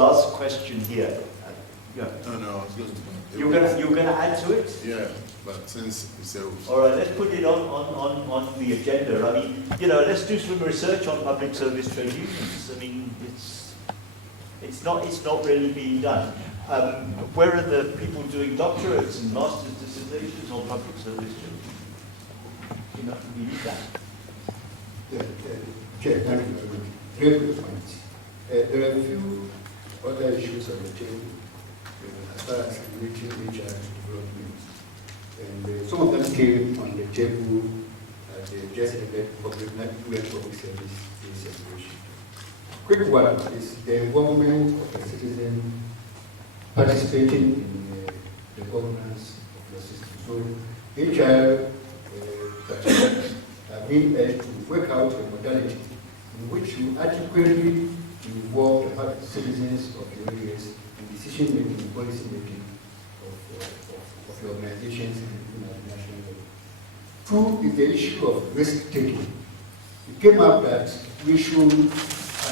last question here. Yeah. No, I was going to. You're gonna add to it? Yeah, but since you said. All right, let's put it on the agenda. I mean, you know, let's do some research on public service trade unions. I mean, it's not really being done. Where are the people doing doctorates and master's dissertations on public service trade unions? You know, we need that. Chair, thank you very much. Very good points. There are a few other issues on the table as far as reaching HR development. And some of them came on the table at the just ended public service celebration. Quick one is the involvement of the citizen participating in the governance of the system. So HR participants are being urged to work out a modality in which you adequately involve the citizens of your areas in decision making, policy making of your organizations and at the national level. Two is the issue of risk taking. It came up that we should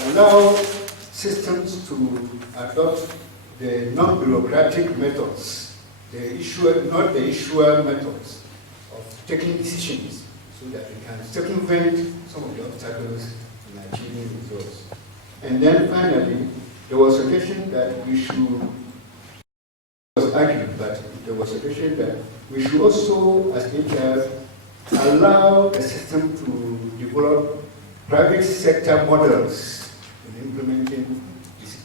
allow systems to adopt the non-bureaucratic methods, not the issuer methods of taking decisions, so that we can circumvent some of the obstacles in achieving results. And then finally, there was a suggestion that we should, it was argued, but there was a suggestion that we should also, as HR, allow the system to develop private sector models in implementing,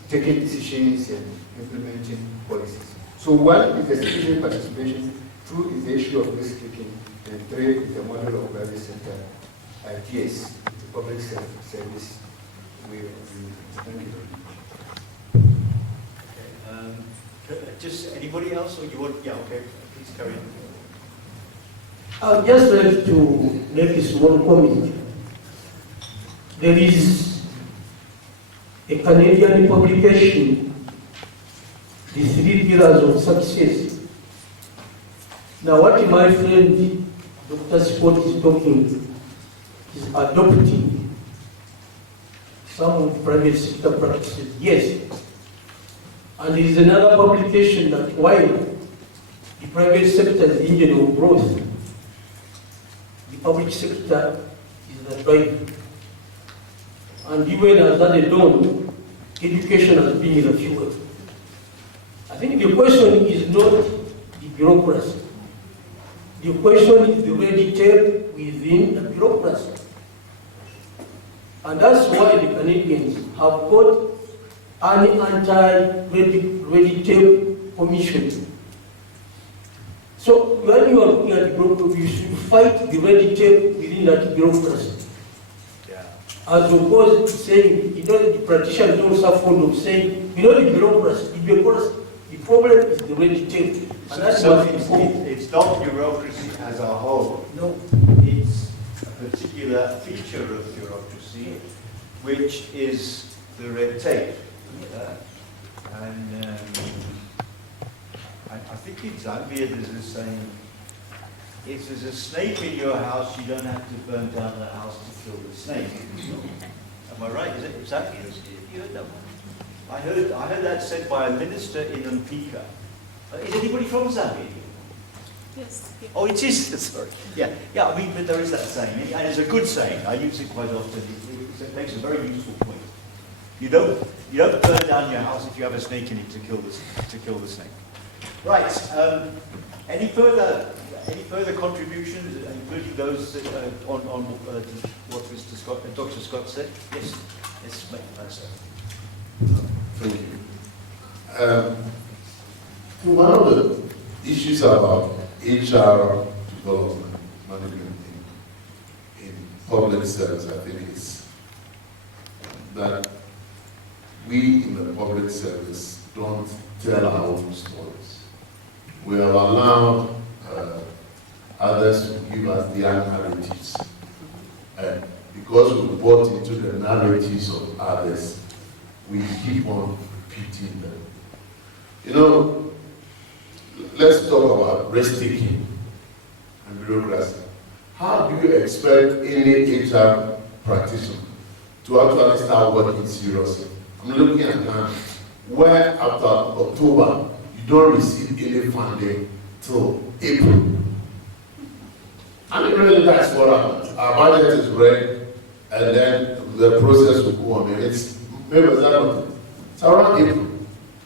taking decisions and implementing policies. So one is the citizen participation, two is the issue of risk taking, and three is the model of private sector ideas, the public service way of doing it. Thank you very much. Okay, just anybody else, or you want? Yeah, okay. Please carry I'd just like to make a small comment. There is a Canadian publication, the 3 pillars of success. Now, what my friend Dr. Scott is talking is adopting some of the private sector practices. Yes. And there is another publication that while the private sector is the engine of growth, the public sector is the driver. And even as that alone, education has been the fuel. I think the question is not the bureaucracy. The question is the red tape within the bureaucracy. And that's why the Canadians have got an anti-red tape commission. So when you are looking at the bureaucracy, you should fight the red tape within that bureaucracy. Yeah. As opposed to saying, you know, the practitioners also fond of saying, you know, the bureaucracy, the problem is the red tape. And that's so what it's not bureaucracy as a whole. No. It's a particular feature of bureaucracy, which is the red tape. And I think in Zambia there's a saying, if there's a snake in your house, you don't have to burn down the house to kill the snake. Am I right? Is it exactly? You heard that one? I heard that said by a minister in Mpika. Is anybody from Zambia? Yes. Yeah. Oh, it is. Sorry. Yeah. I mean, but there is that saying, and it's a good saying. I use it quite often. It makes a very useful point. You don't burn down your house if you have a snake in it to kill the snake. Right. Any further contributions, including those on what Mr. Scott, Dr. Scott said? Yes. Yes, sir. Thank you. One of the issues about HR development management in public service, I think, is that we in the public service don't tell our own stories. We are allowed others to give us their narratives. And because we bought into the narratives of others, we keep on repeating them. You know, let's talk about risk-taking and bureaucracy. How do you expect any HR practitioner to actually start working seriously? I'm looking at now. where after October, you don't receive any funding till April. I mean, really, that's what happens. Our budget is ready, and then the process will go on. It's maybe it's around April.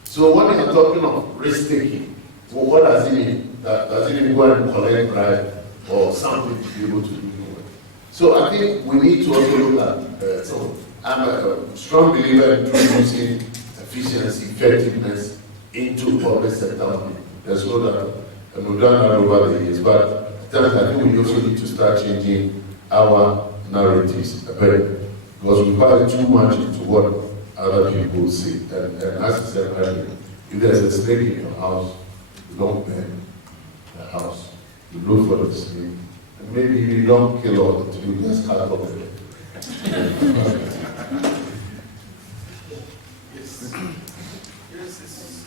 So when you're talking of risk taking, well, what does it mean? Does it mean go and collect bribe or something to be able to do it? So I think we need to also look at some. I'm a strong believer in introducing efficiency, effectiveness into public sector money. There's no doubt, and we've done that over the years. But I think we also need to start changing our narratives a bit, because we buy too much into what other people say. And as I said earlier, if there's a snake in your house, you don't burn the house. You look for the snake, and maybe you don't kill all the you just cut off it. Yes. Yes,